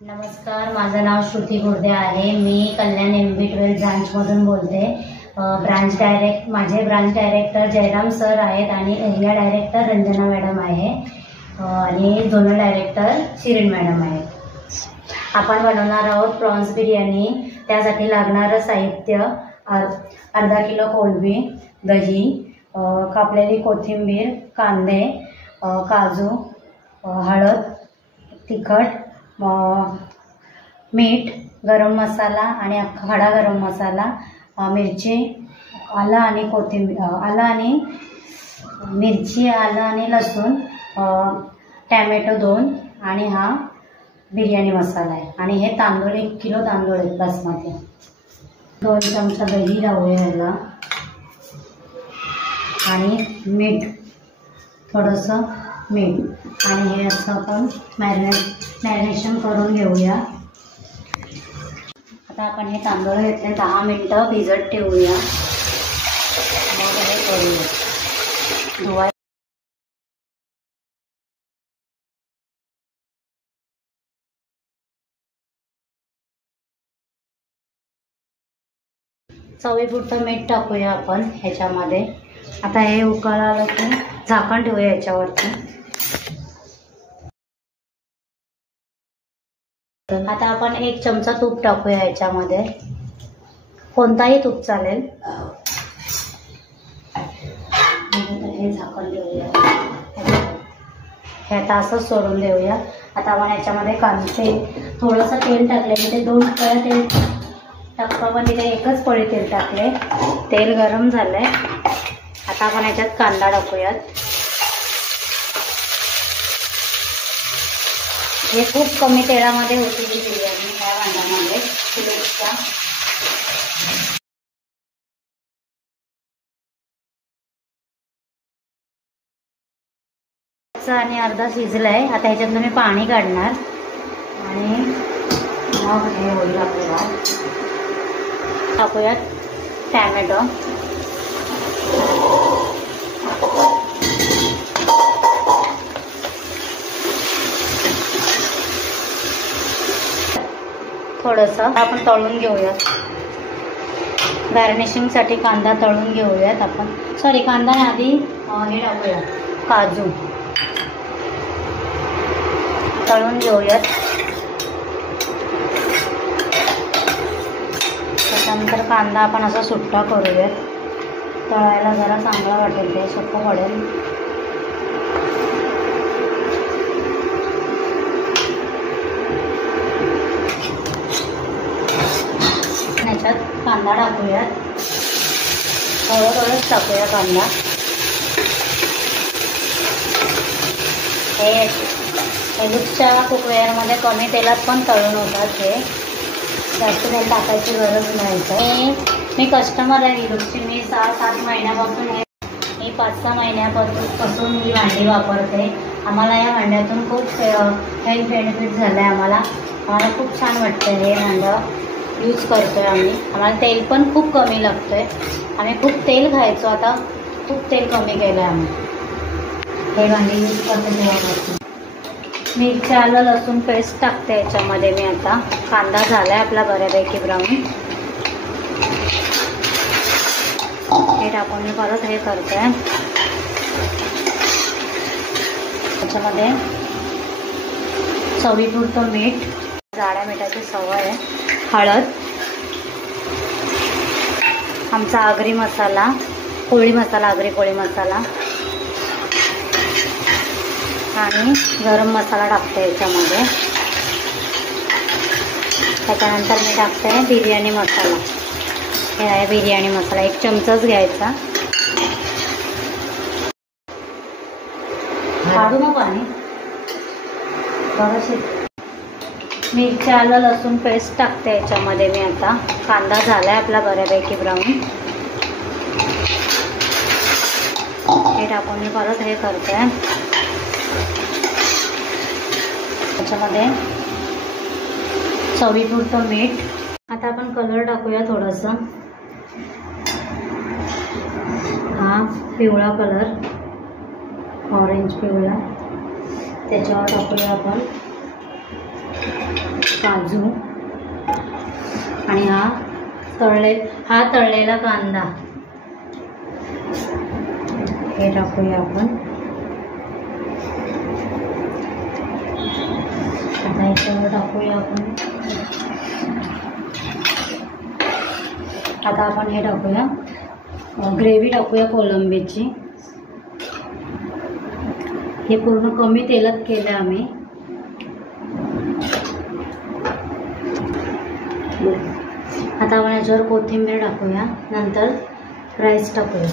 नमस्कार, माझं नाव श्रुती गुर्दे आहे। मी कल्याण MB12 ब्रांचमधून बोलते। माझे ब्रांच डायरेक्टर जयराम सर आहेत आणि एरिया डायरेक्टर रंजना मॅडम आहे आणि झोनल डायरेक्टर शिरीन मॅडम आहेत। आपण बनवणार आहोत प्रॉन्स बिर्याणी। त्यासाठी लागणारं साहित्य अर्धा किलो कोलंबी, दही, कापलेली कोथिंबीर, कांदे, काजू, हळद, तिखट, मीठ, गरम मसाला आणि खडा गरम मसाला, मिरची, आलं आणि कोथिंबीर, आलं आणि लसूण, टॅमॅटो 2 आणि हा बिर्याणी मसाला आहे। आणि हे तांदूळ 1 किलो तांदूळ आहेत बासमती। 2 चमचा दही लावूया याला आणि मीठ, थोडंसं मीठ आणि हे असं आपण मॅरिनेशन करून घेऊया। आता आपण हे तांदूळ घेतले 10 मिनिटं भिजत ठेवूया। मग हे करूया धुवाय। चवीपुरतं मीठ टाकूया आपण ह्याच्यामध्ये। आता हे उकळ आलं की झाकण ठेवूया याच्यावरती। आता आपण 1 चमचा तूप टाकूया याच्यामध्ये, कोणताही तूप चालेल। हे झाकण देऊया, हे आता असं सोडून देऊया। आता आपण याच्यामध्ये कांदे, थोडंसं तेल टाकले, म्हणजे 2 पळ्या तेल टाकतो, पण तिथे 1च पळी तेल टाकले। तेल गरम झालंय। आता आपण याच्यात कांदा टाकूयात। हे खूप कमी तेलामध्ये होती ही बिर्याणी ह्या भांड्यामध्ये किलोच्या। आणि अर्धा शिजलाय। आता ह्याच्यातून मी पाणी काढणार आणि मग हे होईल आपल्याला। टाकूयात टॅमॅटो, थोडंसं आपण तळून घेऊयात। गार्निशिंगसाठी कांदा तळून घेऊयात आपण। कांदा आधी हे टाकूयात, काजू तळून घेऊयात। त्याच्यानंतर कांदा आपण असा सुट्टा करूयात, तळायला जरा चांगला वाटेल, ते सोपं पडेल। ह्याच्यात कांदा टाकूयात, थोडंच टाकूया कांदा। हे एलुक्सच्या कुकवेअरमध्ये कमी तेलात पण तळून होतात। हे जास्त तेल टाकायची गरज नाही। मी कस्टमर आहे एलुक्सची। मी 6-7 महिन्यापासून मी 5-6 महिन्यापासून ही भांडी वापरते। आम्हाला या भांड्यातून खूप हेल्थ बेनिफिट झालं आहे। आम्हाला खूप छान वाटतं हे भांडं यूज करतोय आम्ही। आम्हाला तेल पण खूप कमी लागतंय। आम्ही खूप तेल खायचो, आता खूप तेल कमी केलं आहे आम्ही। हे भांडी यूज करते तेव्हापासून। मिरची, आलं, लसूण पेस्ट टाकते याच्यामध्ये मी आता। कांदा झालाय आपला बऱ्यापैकी ब्राऊन। हे टाकून मी परत हे करते। त्याच्यामध्ये चवीपुरतं मीठ, जाड्या मिठाची सवय आहे, हळद, आमचा आगरी मसाला, कोळी मसाला, आगरी कोळी मसाला आणि गरम मसाला टाकते याच्यामध्ये। त्याच्यानंतर मी टाकते बिर्याणी मसाला। हे आहे बिर्याणी मसाला, 1 चमचाच घ्यायचा। काढू मग पाणी बरं। मिरची, आलं, लसूण पेस्ट टाकते याच्यामध्ये मी आता। कांदा झालाय आपला बऱ्यापैकी ब्राऊन। हे टाकून मी परत हे करते। त्याच्यामध्ये चवीपुरतं मीठ। आता आपण कलर टाकूया थोडंसं, हा पिवळा कलर, ऑरेंज पिवळा। त्याच्यावर टाकूया आपण काजू आणि हा तळलेला कांदा हे टाकूया आपण. आता याच्यावर टाकूया आपण. आता आपण हे टाकूया ग्रेव्ही टाकूया कोलंबीची. हे पूर्ण कमी तेलात केलं आम्ही. आता आपण याच्यावर कोथिंबीर टाकूया, नंतर राईस टाकूया.